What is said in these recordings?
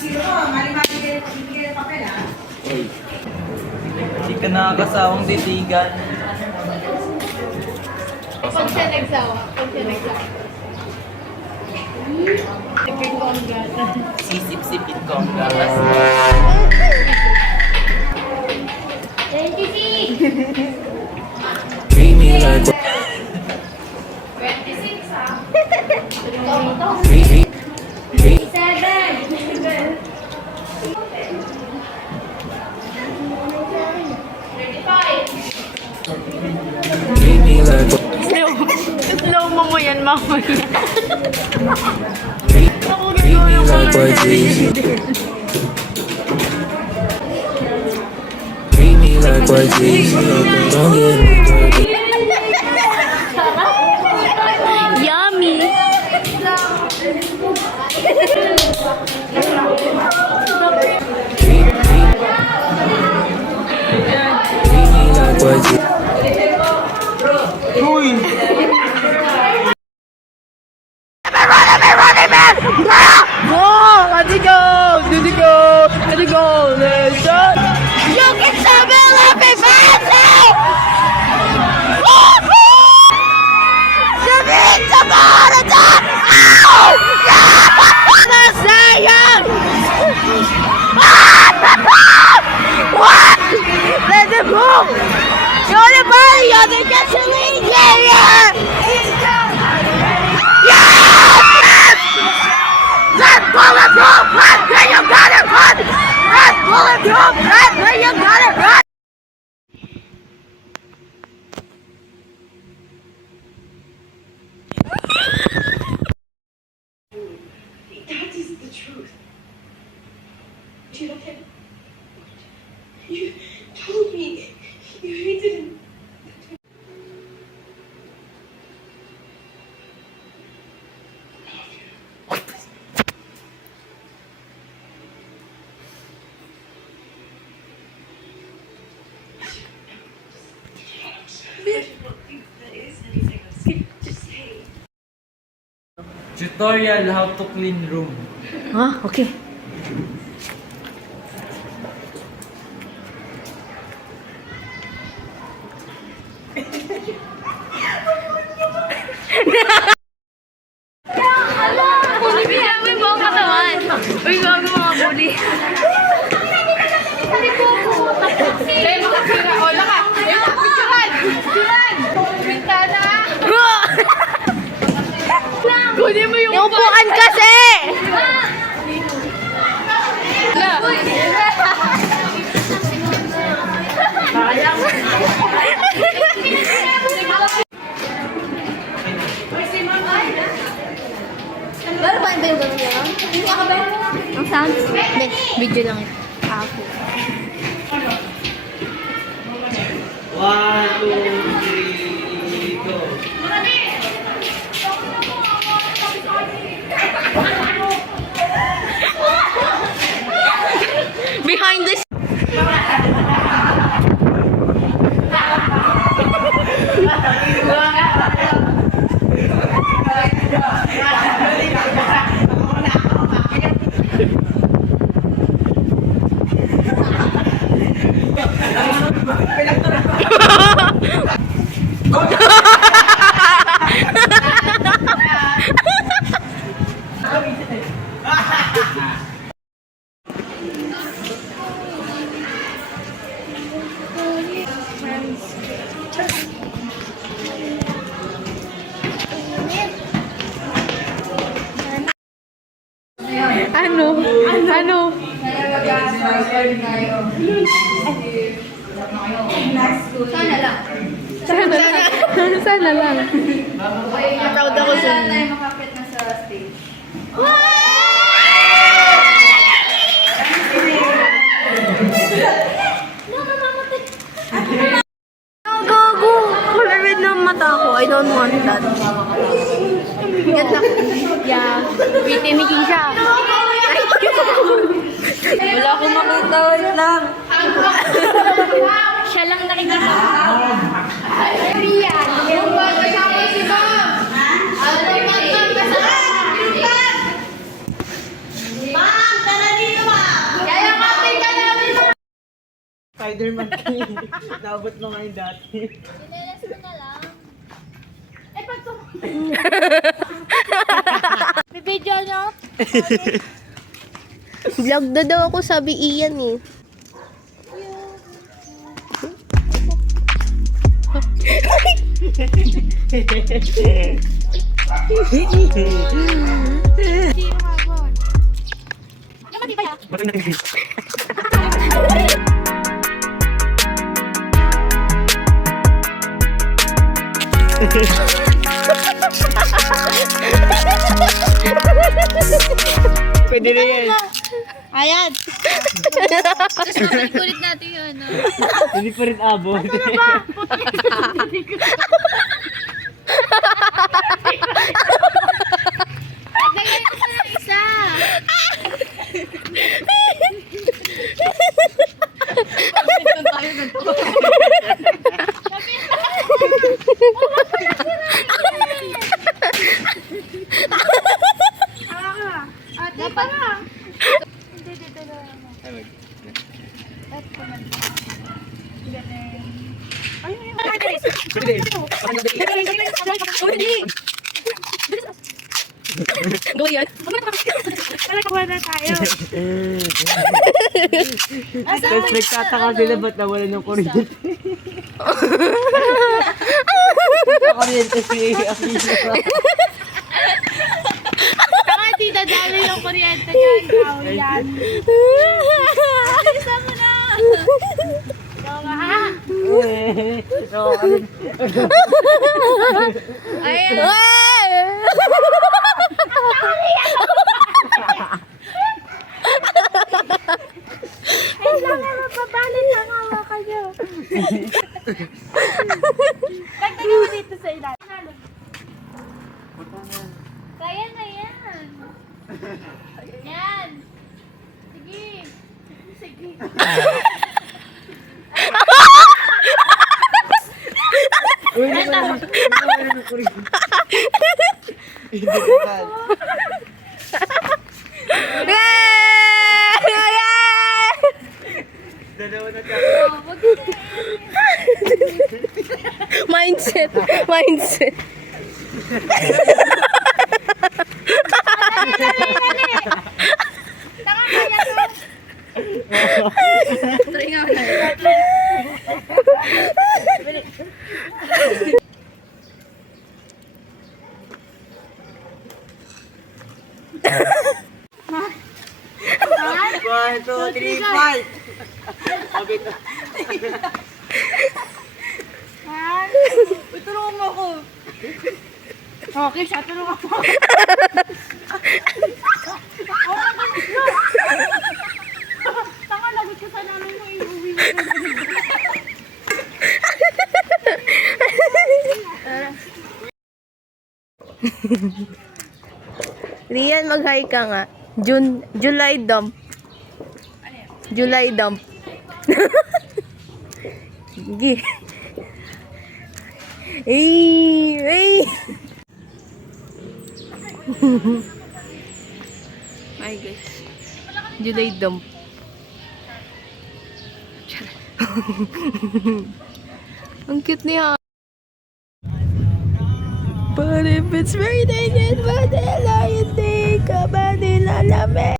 Hindi ka nakakasawang titigan. Pag siya nagsawa. Sipin ko ang gata. Sisip-sipin ko ang gatas. 26 ah. 35. Slow mo yan, mamaya. Yummy. Uy! You can smell happy birthday! You need to go to the ow! Sayang! What? Let them move! You're the body, you're the gasoline! Yeah! Yes! Let's bulletproof! Run where you got it! Run! Run! Bulletproof! Run where you got it! Run! That is the truth. Do you know him? You told me you hated him. Tutorial how to clean room. Ah, okay. May buong katawan. Uy, bago mga bully. Ola ka. Picturean. Bintana. Kunin mo yung Upuan kasi! Pero ba yung gano'n yan? Hindi ka ba? Ang sound? Hindi, video lang ito. Ako. 1, 2, 3, go! Behind this. Ano? Ano? Sana lang. Sana lang. Proud ako sa Sana tayo makapit na sa stage. Gago! Color red na ang mata ko. I don't want that. Ganda. Yeah. Timikin siya. Wala akong makita. Wait lang. Siya lang nakikita. Rian, yung ba kasama si Ma'am? Ano yung kasama? Ma'am, tara dito! Spider-Man ka eh. Naabot mo ngayon dati. Sinelas mo na lang. Eh, pag may video no? Vlog na daw ako, sabi Ian eh. Hindi umabot. Yung matibay ah. Pwede na yan. Ayan. Tapos nakulit natin yun, ano. Hindi pa rin abot. Lagay ko na isa. Dapat na. Hindi, dito na. Ito man. Galing. Ay, may mga Go yan. Nakakuha na tayo. Tapos nagtataka sila ba't nawalan ng kuryente. Kuryente si Akila. Saka di dadali yung kuryente niya. Ikaw yan. Alisan mo na. Ikaw nga ha. Ayan. Kailangan mapabalin lang hawakan niyo. Dagdagan mo dito sa ilalim. Kaya na yan. Yan. Sige. Sige. Uy, nawalan ng kuryente. Hindi naman. Dalawa na tayo. Oh, wag na. Mindset. Mindset. Taka kaya to. Try nga na. One, two, three, fight! Sabi ko. Uy, tulungan mo ako. Okay, siya, tulungan mo. Taka, lagot ko sa namin mo, iuwi mo. Rian, mag-hi ka nga. July dump. July dump. Sige. Hey! Hi guys. July dump. Ang cute niya. But if it's raining in Manila, hindi ka ba nilalamig?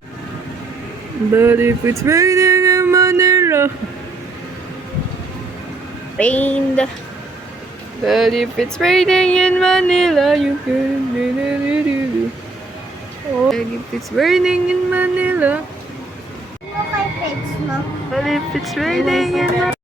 But if it's raining in Manila, rained. But if it's raining in Manila, you can do. Oh, but if it's raining in Manila, but if it's raining in Manila.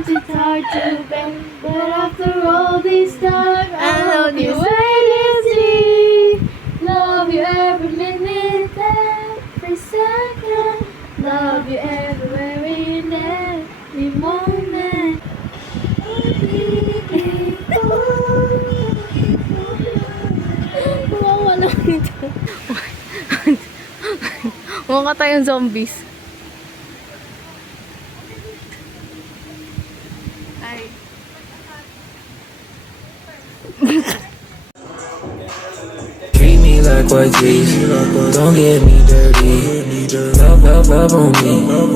It's hard to bear, but after all this time, I love you wait and see. Love you every minute, every second. Love you everywhere in every moment. Mukha tayong zombies. Ay. Treat me like what, please. Don't get me dirty. Love on me.